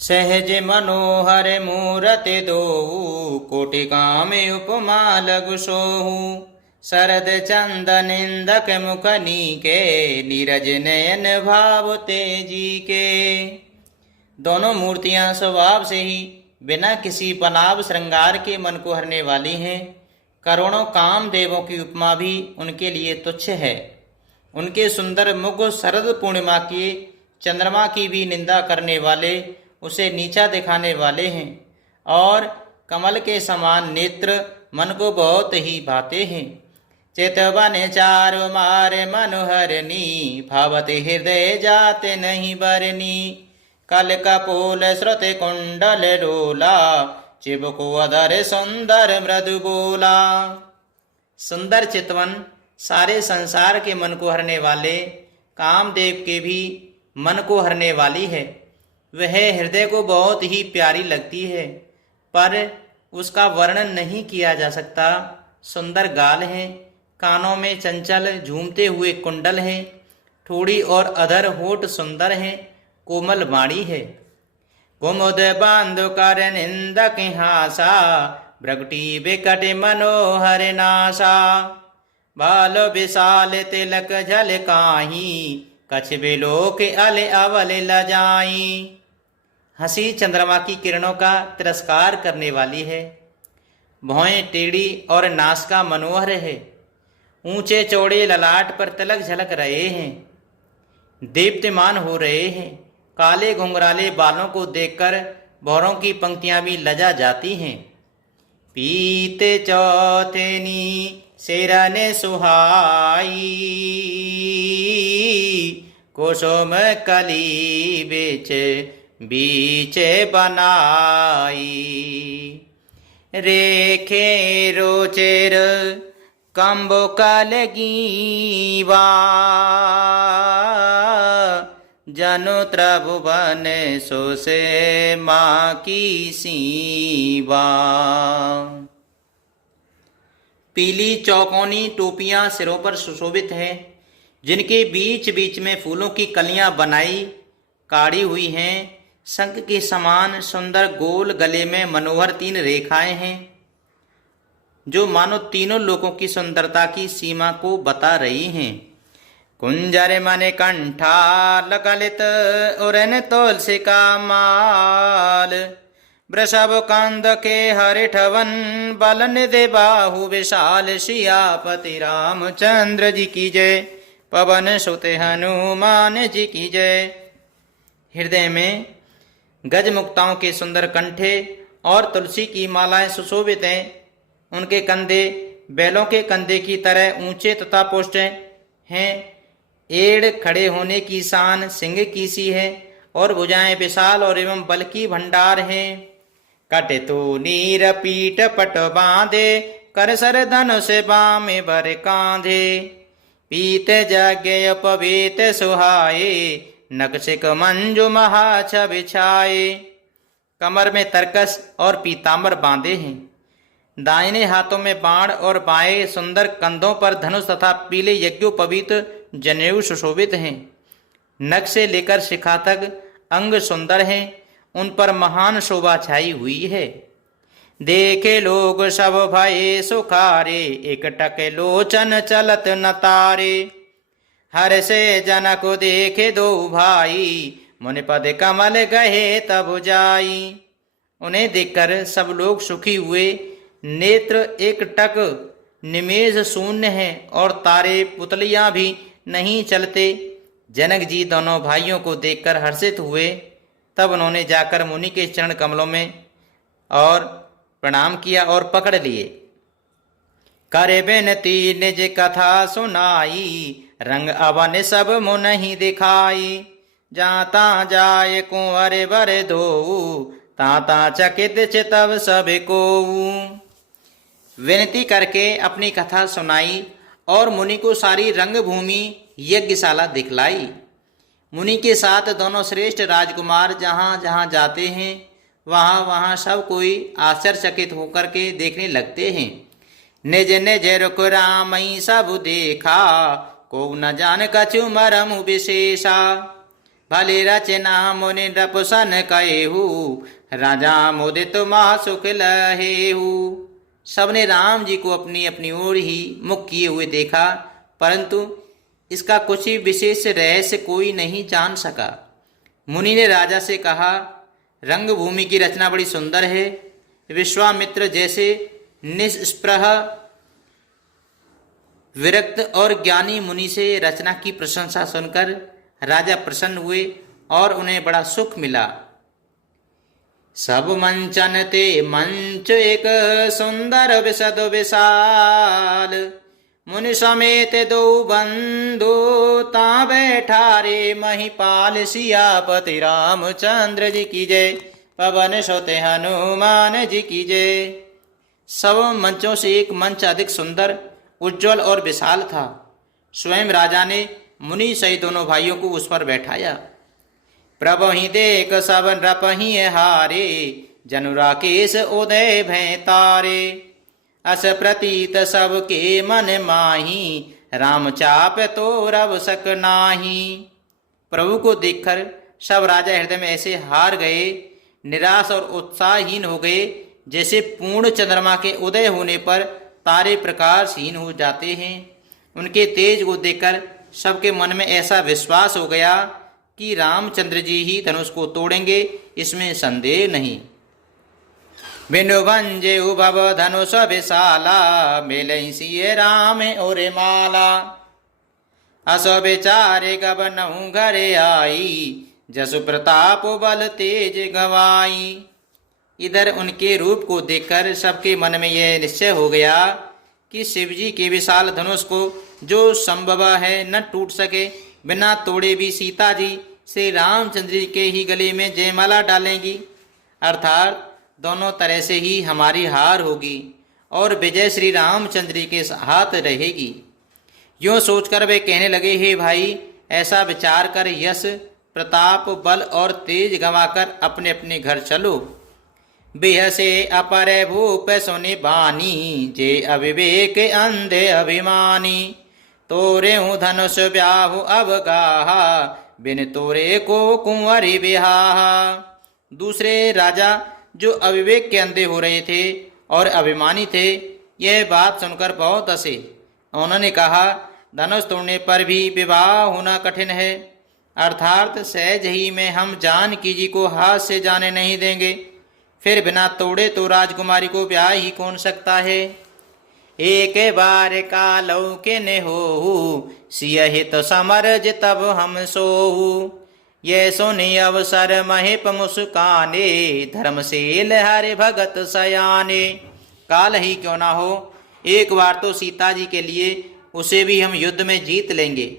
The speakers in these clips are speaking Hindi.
सहज मनोहर मूरति दोऊ, कोटि कामि उपमा लघु सोहू। शरद चंदन इंदक मुख नीके, नीरज नयन भाव तेजी के। दोनों मूर्तियां स्वभाव से ही बिना किसी पनाव श्रृंगार के मन को हरने वाली हैं। करोड़ों काम देवों की उपमा भी उनके लिए तुच्छ है। उनके सुंदर मुख शरद पूर्णिमा के चंद्रमा की भी निंदा करने वाले, उसे नीचा दिखाने वाले हैं। और कमल के समान नेत्र मन को बहुत ही भाते हैं। चितवन चारु मारे मनोहरनी, भावत हृदय जाते नहीं बरनी। कल कपोल श्रुति कुंडल रोला, चिबको अधर सुंदर मृदु बोला। सुंदर चितवन सारे संसार के मन को हरने वाले, कामदेव के भी मन को हरने वाली है। वह हृदय को बहुत ही प्यारी लगती है, पर उसका वर्णन नहीं किया जा सकता। सुंदर गाल हैं, कानों में चंचल झूमते हुए कुंडल हैं, ठोड़ी और अधर होठ सुंदर हैं, कोमल वाणी है। कुमुद बांधु कर निंदक हासा, भ्रगटी बिकट मनोहर नासा। बाल विशाल तिलक झल काही, कछ बिलोक अल अवल लजाई। हंसी चंद्रमा की किरणों का तिरस्कार करने वाली है। भौएं टेढ़ी और नासिका मनोहर है। ऊंचे चौड़े ललाट पर तिलक झलक रहे हैं, दीप्तिमान हो रहे हैं। काले घुंघराले बालों को देखकर भौरों की पंक्तियां भी लजा जाती हैं। पीते चौथेनी सिरने सुहाई, कुसुम कली बिच बीच बनाई। रेखे रोचेर कंबो कलगीवा, जनु त्रिभुवन सोसे माँ की सीवा। पीली चौकोनी टोपियां सिरों पर सुशोभित हैं, जिनके बीच बीच में फूलों की कलियां बनाई काढ़ी हुई हैं। शंख के समान सुंदर गोल गले में मनोहर 3 रेखाएं हैं, जो मानो तीनों लोकों की सुंदरता की सीमा को बता रही हैं। कुंजर मणि कंठा ललित उरन तुलसी का माल, वृषभ कंद के हरिठवन बलन दे बाहु विशाल। सियापति रामचंद्र जी की जय, पवन सुत हनुमान जी की जय। हृदय में गजमुक्ताओं के सुंदर कंठे और तुलसी की मालाएं सुशोभित हैं। उनके कंधे बैलों के कंधे की तरह ऊंचे तथा पुष्ट हैं। एड़ खड़े होने की शान सिंह की सी है, और भुजाएं विशाल और एवं बल की भंडार हैं। कटे तो नीर पीठ पट बांधे, कर सर धनुष बामे बर कांधे। पीत जगे पवित सुहाए, नक्शिक मंजु महाछ बिछाए। कमर में तरकस और पीताम्बर बांधे हैं। दाहिने हाथों में बाण और बाएं सुंदर कंधों पर धनुष तथा पीले यज्ञोपवीत जनेऊ सुशोभित हैं। नख से लेकर शिखा तक अंग सुंदर हैं, उन पर महान शोभा छाई हुई है। देखे लोग सब भये सुखारे, एकटक लोचन चलत न तारे। हर से जनक देखे दो भाई, मुनिपद कमल गहे तब जाई। उन्हें देखकर सब लोग सुखी हुए। नेत्र एक टक निमेष शून्य है, और तारे पुतलियां भी नहीं चलते। जनक जी दोनों भाइयों को देखकर हर्षित हुए। तब उन्होंने जाकर मुनि के चरण कमलों में और प्रणाम किया और पकड़ लिए। करे बेनती निज कथा सुनाई, रंग अवन सब मुनहि दिखाई। जाता जाय कुंवर बर दो, ताता चकित चितव सब को। विनती करके अपनी कथा सुनाई और मुनि को सारी रंगभूमि यज्ञशाला दिखलाई। मुनि के साथ दोनों श्रेष्ठ राजकुमार जहाँ जहाँ जाते हैं, वहाँ वहाँ सब कोई आश्चर्यचकित होकर के देखने लगते हैं। निज निज रुक रामई सब देखा, को न जान कछु मरम विशेषा। भले रचना मुनि नृपसन कहेहु, राजा मुदित महा सुख लहेहु। सबने राम जी को अपनी अपनी ओर ही मुख किए हुए देखा, परंतु इसका कुछ ही विशेष रहस्य कोई नहीं जान सका। मुनि ने राजा से कहा, रंगभूमि की रचना बड़ी सुंदर है। विश्वामित्र जैसे निष्स्पृह विरक्त और ज्ञानी मुनि से रचना की प्रशंसा सुनकर राजा प्रसन्न हुए और उन्हें बड़ा सुख मिला। सब मंचन ते मंच एक सुंदर विशद विशाल, मुनि समेत दो बंधु ता बैठारे महिपाल। सियापति रामचंद्र जी की जय, पवन सुत हनुमान जी की जय। सब मंचों से एक मंच अधिक सुंदर, उज्जवल और विशाल था। स्वयं राजा ने मुनि सहित दोनों भाइयों को उस पर बैठाया। प्रभु ही देख सब नृपहि हारे, जनु राकेश उदय भय तारे। अस प्रतीत सबके मन माही, राम चाप तो रब सक नाही। प्रभु को देखकर सब राजा हृदय में ऐसे हार गए, निराश और उत्साहहीन हो गए, जैसे पूर्ण चंद्रमा के उदय होने पर तारे प्रकाशहीन हो जाते हैं। उनके तेज को देखकर सबके मन में ऐसा विश्वास हो गया कि रामचंद्र जी ही धनुष को तोड़ेंगे, इसमें संदेह नहीं। बिनु भंजे भव धनुष विशाला, मिलई सिय राम और माला। अस बेचारे गबनहु घरे आई, जसु प्रताप बल तेज गवाई। इधर उनके रूप को देखकर सबके मन में यह निश्चय हो गया कि शिवजी के विशाल धनुष को जो संभव है न टूट सके, बिना तोड़े भी सीता जी श्री रामचंद्र जी के ही गले में जयमाला डालेंगी, अर्थात दोनों तरह से ही हमारी हार होगी और विजय श्री रामचंद्र जी के हाथ रहेगी। यूँ सोचकर वे कहने लगे, हे भाई, ऐसा विचार कर यश प्रताप बल और तेज गंवाकर अपने अपने घर चलो। बेहसे अपर भूप सुनि बानी, जे अविवेक अंधे अभिमानी। तोरे धनुष ब्याहु अब गाहा, बिन तोरे को कुंवरी बिहाहा। दूसरे राजा जो अविवेक के अंधे हो रहे थे और अभिमानी थे, यह बात सुनकर बहुत हंसे। उन्होंने कहा, धनुष तोड़ने पर भी विवाह होना कठिन है, अर्थात सहज ही में हम जानकी जी को हाथ से जाने नहीं देंगे। फिर बिना तोड़े तो राजकुमारी को ब्याह ही कौन सकता है। एक बार कालौ के ने होहु, सियहित समरज तब हम सोहु। ये सुनि अवसर महेप मुस्काने, धर्मशील हरि भगत सयाने। काल ही क्यों ना हो, एक बार तो सीता जी के लिए उसे भी हम युद्ध में जीत लेंगे।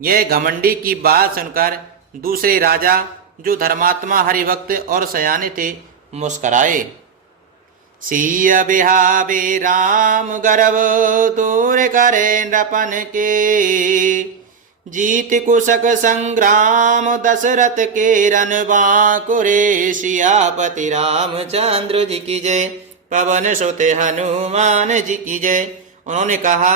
यह घमंडी की बात सुनकर दूसरे राजा जो धर्मात्मा हरिभक्त और सयाने थे, मुस्कराए। सिय बिहावे राम गर्व, दूर करे नृपन के। जीत कुशक संग्राम, दशरथ के रन बांकुरे। सियापति रामचंद्र जी की जय, पवन सुत हनुमान जी की जय। उन्होंने कहा,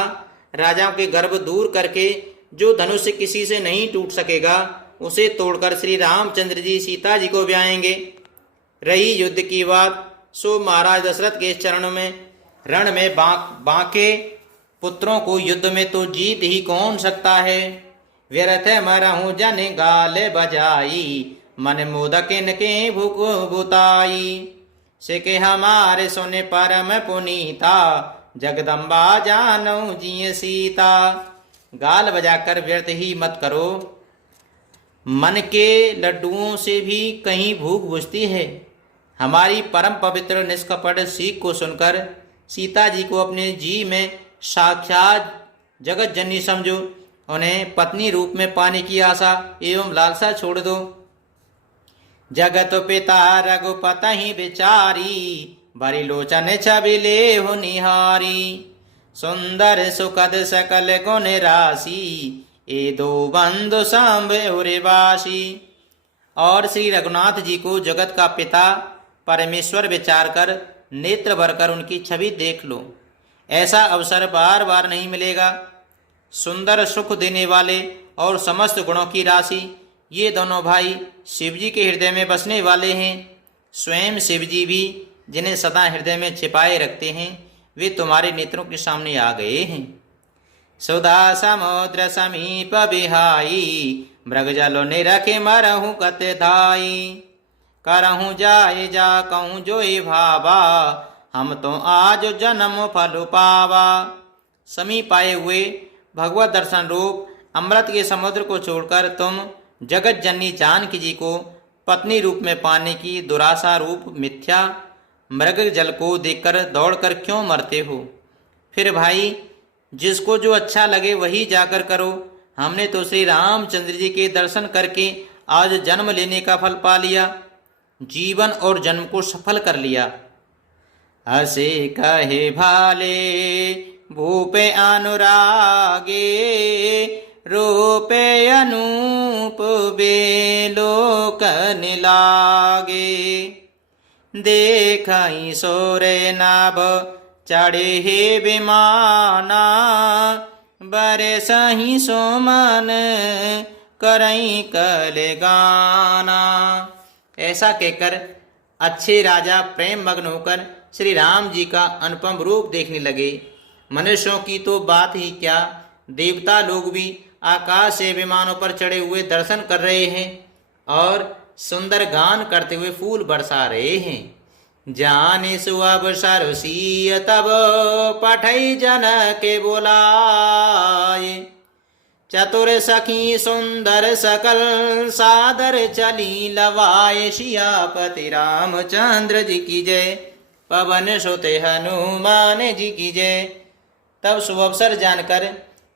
राजाओं के गर्व दूर करके जो धनुष किसी से नहीं टूट सकेगा, उसे तोड़कर श्री रामचंद्र जी सीता जी को ब्याहेंगे। रही युद्ध की बात, सो महाराज दशरथ के चरणों में रण में बांके पुत्रों को युद्ध में तो जीत ही कौन सकता है। व्यर्थ मरहु जन गाल बजाई, मन मोदकिन के भूख बुताई। सिके हमारे सुने परम पुनीता, जगदम्बा जानौ जिय सीता। गाल बजाकर व्यर्थ ही मत करो, मन के लड्डुओं से भी कहीं भूख बुझती है। हमारी परम पवित्र निष्कपट सीख को सुनकर सीता जी को अपने जी में साक्षात जगत जननी समझो। उन्हें पत्नी रूप में पाने की आशा एवं लालसा छोड़ दो। जगत पिता रघुपति विचारी, बरी लोचन छबिले हो निहारी। सुंदर सुखद सकल गुण राशि, ए दो बंधु सांबे बासी। और श्री रघुनाथ जी को जगत का पिता परमेश्वर विचार कर नेत्र भरकर उनकी छवि देख लो। ऐसा अवसर बार बार नहीं मिलेगा। सुंदर सुख देने वाले और समस्त गुणों की राशि ये दोनों भाई शिवजी के हृदय में बसने वाले हैं। स्वयं शिवजी भी जिन्हें सदा हृदय में छिपाए रखते हैं, वे तुम्हारे नेत्रों के सामने आ गए हैं। सुधा समुद्र समीप बिहाई, मृग जलो निरखे मरहूँ कत धाई। करहूँ जाए जा कहूँ जोई भावा, हम तो आज जन्म फल पावा। समीप आए हुए भगवत दर्शन रूप अमृत के समुद्र को छोड़कर तुम जगत जननी जानकी जी को पत्नी रूप में पाने की दुराशा रूप मिथ्या मृग जल को देखकर दौड़कर क्यों मरते हो? फिर भाई जिसको जो अच्छा लगे वही जाकर करो। हमने तो श्री रामचंद्र जी के दर्शन करके आज जन्म लेने का फल पा लिया, जीवन और जन्म को सफल कर लिया। हसे कहे भाले भूपे अनुरागे, रूपे अनूप बेलोकन लागे। देखई सोरे नाभ चढ़े हे विमाना, बरे सही सोमन करई कल गाना। ऐसा कहकर अच्छे राजा प्रेम मग्न होकर श्री राम जी का अनुपम रूप देखने लगे। मनुष्यों की तो बात ही क्या, देवता लोग भी आकाश से विमानों पर चढ़े हुए दर्शन कर रहे हैं और सुंदर गान करते हुए फूल बरसा रहे हैं। जाने सुअब सरसीय तब पठई जन के बोलाए, चतुर सखी सुंदर सकल सादर चली लवाए। सियापति रामचंद्र जी की जय, पवन सुत हनुमान जी की जय। तब शुभ अवसर जानकर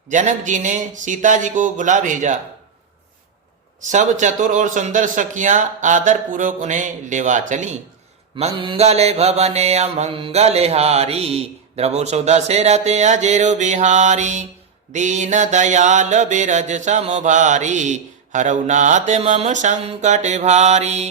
जनक जी ने सीता जी को बुला भेजा। सब चतुर और सुंदर सखियां आदर पूर्वक उन्हें लेवा चली। मंगल भवन अमंगल हारी, द्रवो दशरथ अजेरो बिहारी। दीन दयाल बिरज सम भारी, हरौ नाथ मम संकट भारी।